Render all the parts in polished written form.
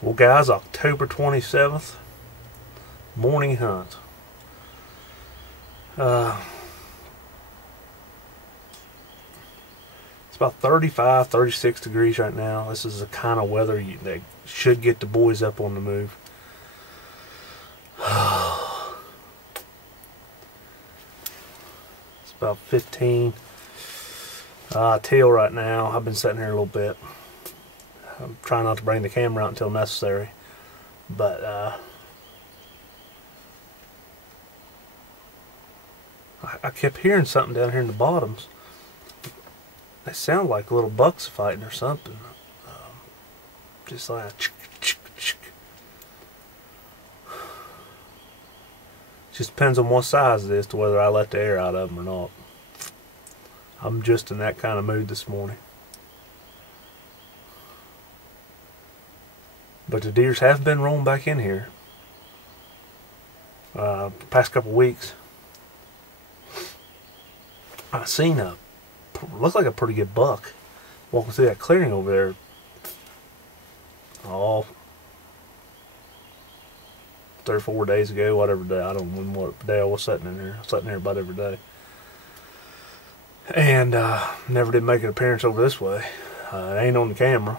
Well guys, October 27th, morning hunt. It's about 35, 36 degrees right now. This is the kind of weather that should get the boys up on the move. It's about 15 till right now. I've been sitting here a little bit. I'm trying not to bring the camera out until necessary, but I kept hearing something down here in the bottoms. They sound like little bucks fighting or something. Just like a chick, chick, chick. Just depends on what size it is to whether I let the air out of them or not. I'm just in that kind of mood this morning. But the deers have been rolling back in here the past couple weeks. I seen looked like a pretty good buck walking through that clearing over there. Oh, 3 or 4 days ago, whatever day, I don't know what day I was sitting in there. I was sitting there about every day. And never did make an appearance over this way. It ain't on the camera.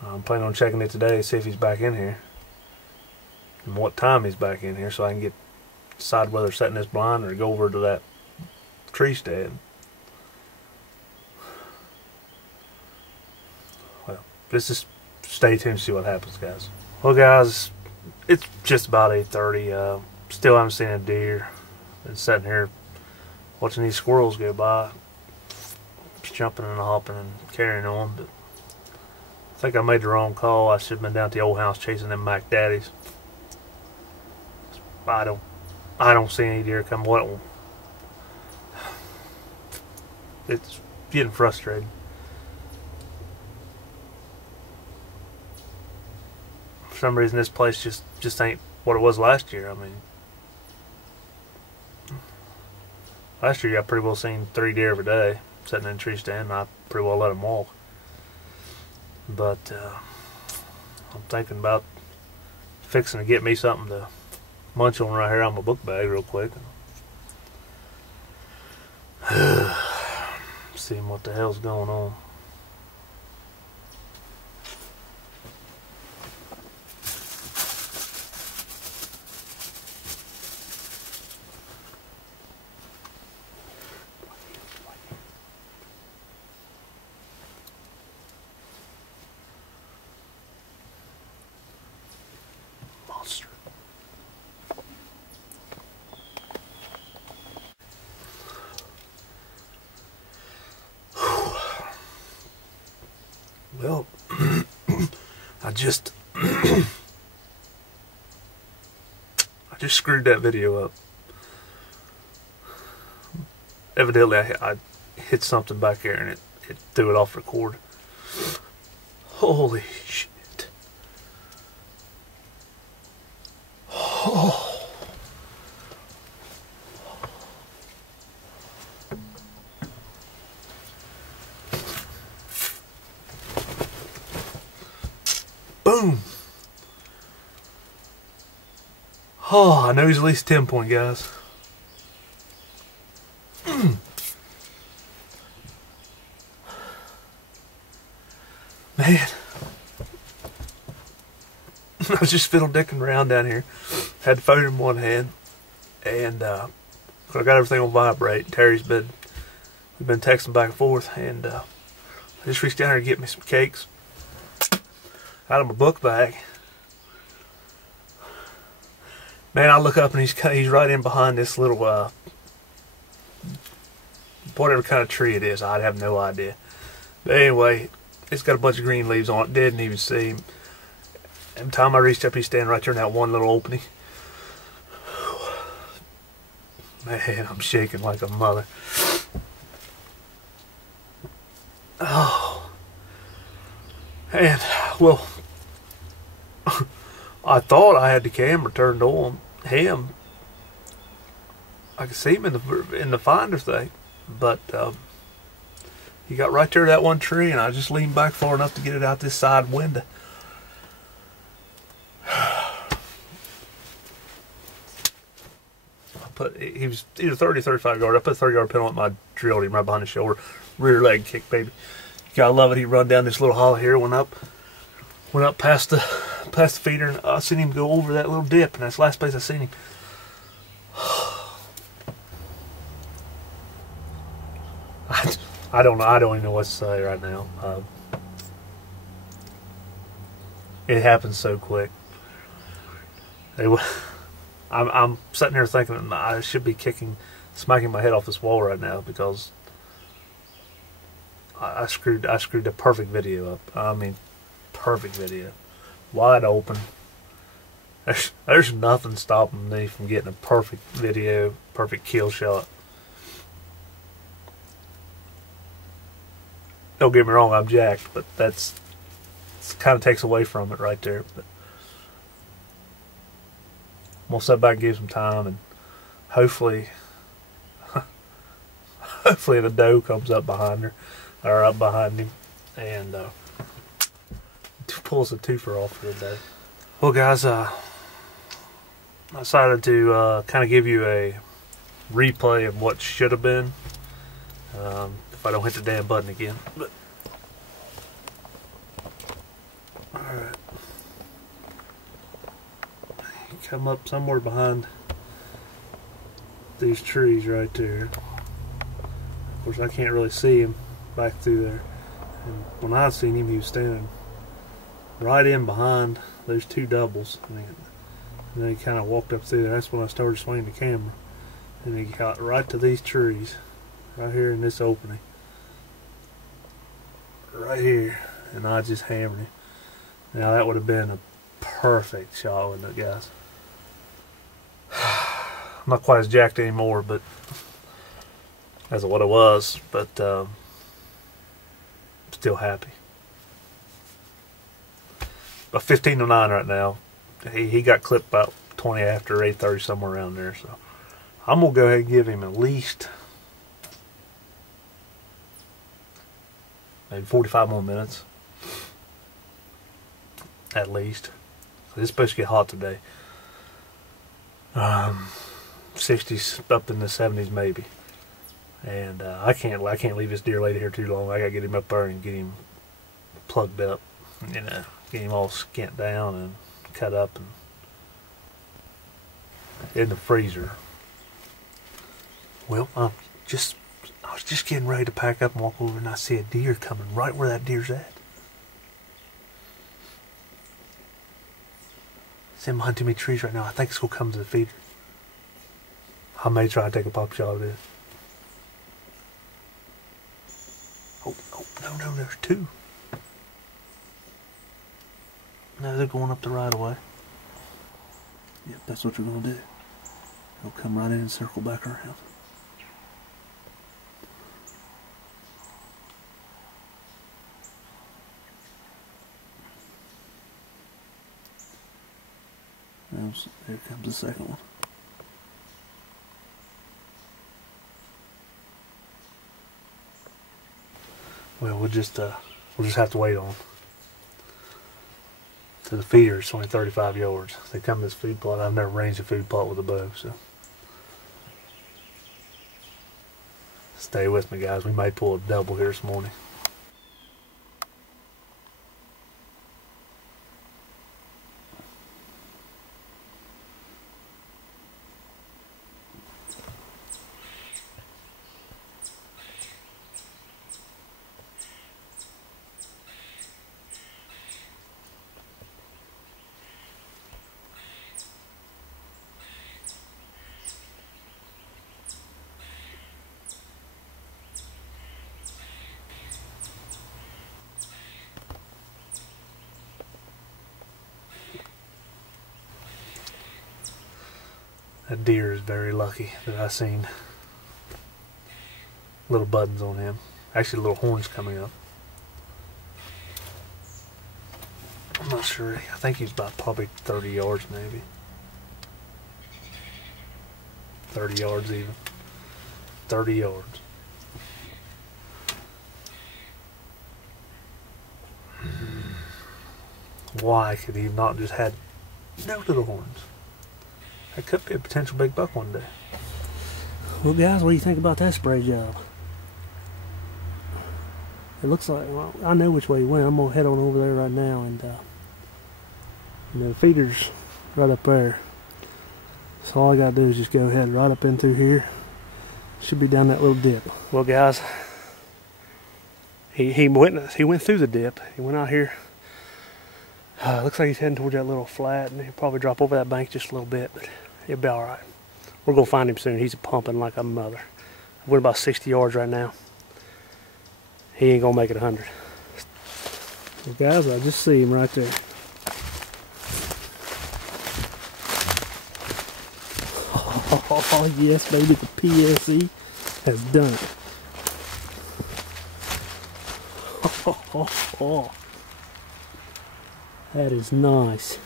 I'm planning on checking it today to see if he's back in here and what time he's back in here, so I can decide whether setting this blind or go over to that tree stand. Well, let's just stay tuned to see what happens, guys. Well, guys, it's just about 8:30. Still haven't seen a deer. Been sitting here watching these squirrels go by, just jumping and hopping and carrying on, but I think I made the wrong call. I should have been down at the old house chasing them Mac Daddies. I don't see any deer come. What? It's getting frustrating. For some reason, this place just ain't what it was last year. I mean, last year I pretty well seen 3 deer every day sitting in a tree stand, and I pretty well let them walk. But I'm thinking about fixing to get me something to munch on right here on my book bag real quick. Seeing what the hell's going on. Well, I just screwed that video up. Evidently, I hit something back here and it threw it off record. Holy shit! Oh. Boom! Oh, I know he's at least 10 point, guys. Man. I was just fiddle dicking around down here. Had the phone in one hand. And I got everything on vibrate. We've been texting back and forth. And I just reached down here to get me some cakes out of my book bag. Man, I look up and he's right in behind this little whatever kind of tree it is. I have no idea. But anyway, it's got a bunch of green leaves on it. Didn't even see him. Every time I reached up, he's standing right there in that one little opening. Man, I'm shaking like a mother. Oh. And, well, I thought I had the camera turned on him. I could see him in the finder thing, but he got right there to that one tree, and I just leaned back far enough to get it out this side window. he was either 30 or 35 yard. I put a 30-yard pin on my drilled him right behind the shoulder. Rear leg kick, baby. Gotta love it. He run down this little hollow here, went up past the feeder, and I seen him go over that little dip, and that's the last place I seen him. I don't know. I don't even know what to say right now. It happened so quick. I'm sitting here thinking I should be smacking my head off this wall right now because I screwed the perfect video up. I mean, perfect video, wide open. There's nothing stopping me from getting a perfect video, perfect kill shot. Don't get me wrong, I'm jacked, but that's kind of takes away from it right there. But I'm gonna sit back and give some time, and hopefully the doe comes up behind her, or up behind him, and pulls a twofer off for the day. Well, guys, I decided to kind of give you a replay of what should have been. If I don't hit the damn button again. But alright. Come up somewhere behind these trees right there. Of course, I can't really see him back through there. And when I seen him, he was standing right in behind those two doubles. And then he kind of walked up through there. That's when I started swinging the camera. And he got right to these trees. Right here in this opening. Right here. And I just hammered him. Now that would have been a perfect shot, wouldn't it, guys? I'm not quite as jacked anymore, but as of what it was, but still happy. But 15-9 right now. He got clipped about 20 after 8:30, somewhere around there. So I'm gonna go ahead and give him at least maybe 45 more minutes, at least. So it's supposed to get hot today. 60s up in the 70s maybe, and I can't leave this deer lady here too long. I gotta get him up there and get him plugged up, you know, get him all skint down and cut up and in the freezer. Well, I was just getting ready to pack up and walk over, and I see a deer coming right where that deer's at. It's in behind too many trees right now. I think it's gonna come to the feeder. I may try to take a pop shot of it. Oh, no, there's two. No, they're going up the right of way. Yep, that's what you're gonna do. They'll come right in and circle back around. There comes the second one. Well, we'll just have to wait on to the feeder. It's only 35 yards. They come to this food plot. I've never ranged a food plot with a bow, so stay with me, guys. We might pull a double here this morning. That deer is very lucky that I seen little buttons on him. Actually, little horns coming up. I'm not sure. I think he's about probably 30 yards maybe. 30 yards even. 30 yards. Why could he have not just had no little horns? That could be a potential big buck one day. Well, guys, what do you think about that spray job? It looks like, well, I know which way he went. I'm going to head on over there right now, and the feeder's right up there. So all I got to do is just go ahead right up in through here. Should be down that little dip. Well, guys, he went through the dip. He went out here. Looks like he's heading towards that little flat, and he'll probably drop over that bank just a little bit, but he'll be all right. We're going to find him soon. He's pumping like a mother. I went about 60 yards right now. He ain't going to make it 100. Well, guys, I just see him right there. Oh, yes, baby, the PSE has done it. Oh. That is nice.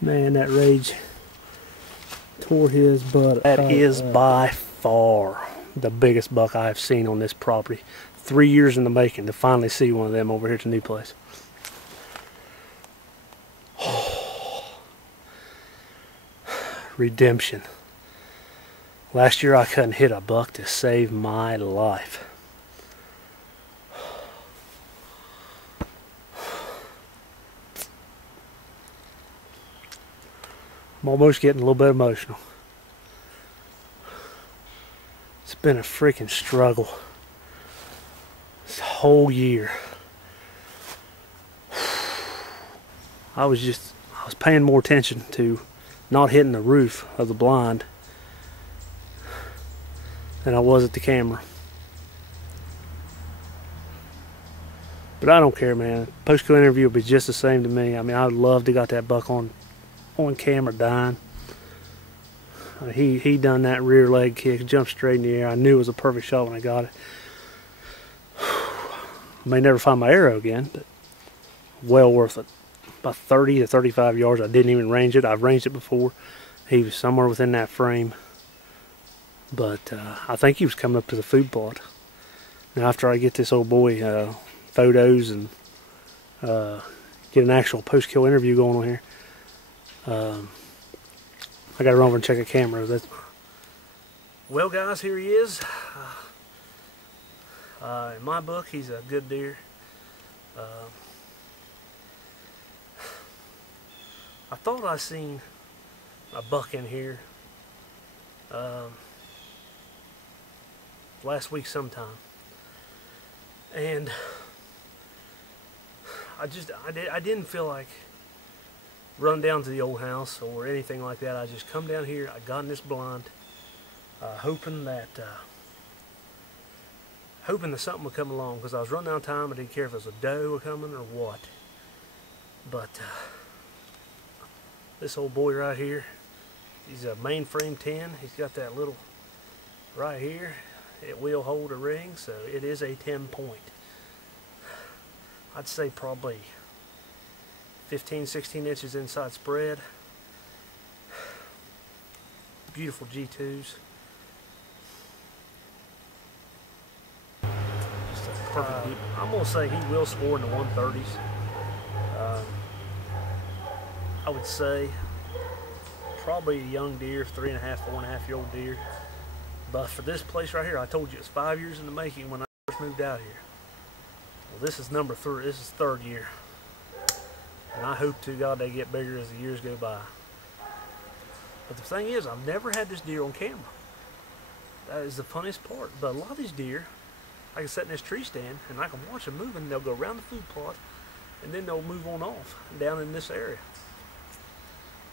Man, that rage tore his butt. That is by far the biggest buck I've seen on this property. 3 years in the making to finally see one of them over here at the new place. Redemption. Last year I couldn't hit a buck to save my life. I'm almost getting a little bit emotional. It's been a freaking struggle this whole year. I was paying more attention to not hitting the roof of the blind than I was at the camera. But I don't care, man. Post-kill interview will be just the same to me. I mean, I'd love to got that buck on camera dying. He done that rear leg kick, jumped straight in the air. I knew it was a perfect shot when I got it. I may never find my arrow again, but well worth it. About 30 to 35 yards. I didn't even range it. I've ranged it before. He was somewhere within that frame. But I think he was coming up to the food plot. Now after I get this old boy photos and get an actual post-kill interview going on here, I gotta run over and check a camera. Well, guys, here he is. In my book, he's a good deer. I thought I seen a buck in here last week sometime, and I didn't feel like run down to the old house or anything like that. I just come down here. I got in this blind, hoping that something would come along, because I was running out of time. I didn't care if it was a doe coming or what. But this old boy right here, he's a mainframe 10. He's got that little right here. It will hold a ring, so it is a 10 point. I'd say probably 15, 16 inches inside spread. Beautiful G2s. Just a perfect deep. I'm going to say he will score in the 130s. I would say probably a young deer, 3.5, 4.5 year old deer. But for this place right here, I told you it's 5 years in the making when I first moved out here. Well, this is number 3. This is 3rd year. And I hope to God they get bigger as the years go by. But the thing is, I've never had this deer on camera. That is the funniest part. But a lot of these deer, I can sit in this tree stand and I can watch them moving. They'll go around the food plot and then they'll move on off down in this area.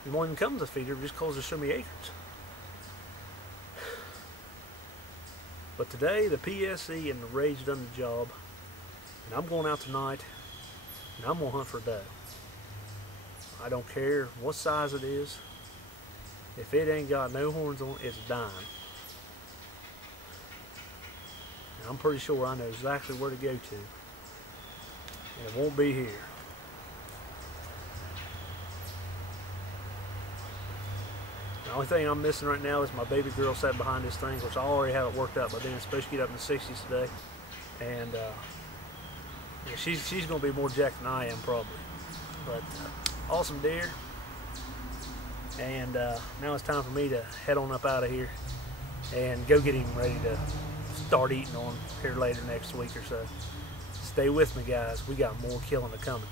And one comes a feeder just because there's so many acres. But today the PSE and the rage done the job. And I'm going out tonight and I'm going to hunt for a doe. I don't care what size it is. If it ain't got no horns on it, it's dying. And I'm pretty sure I know exactly where to go to. And it won't be here. The only thing I'm missing right now is my baby girl sat behind this thing, which I already have it worked out by then. It's supposed to get up in the 60s today. And yeah, she's going to be more jacked than I am probably. But awesome deer. And now it's time for me to head on up out of here and go get him ready to start eating on here later next week or so. Stay with me, guys. We got more killing to coming.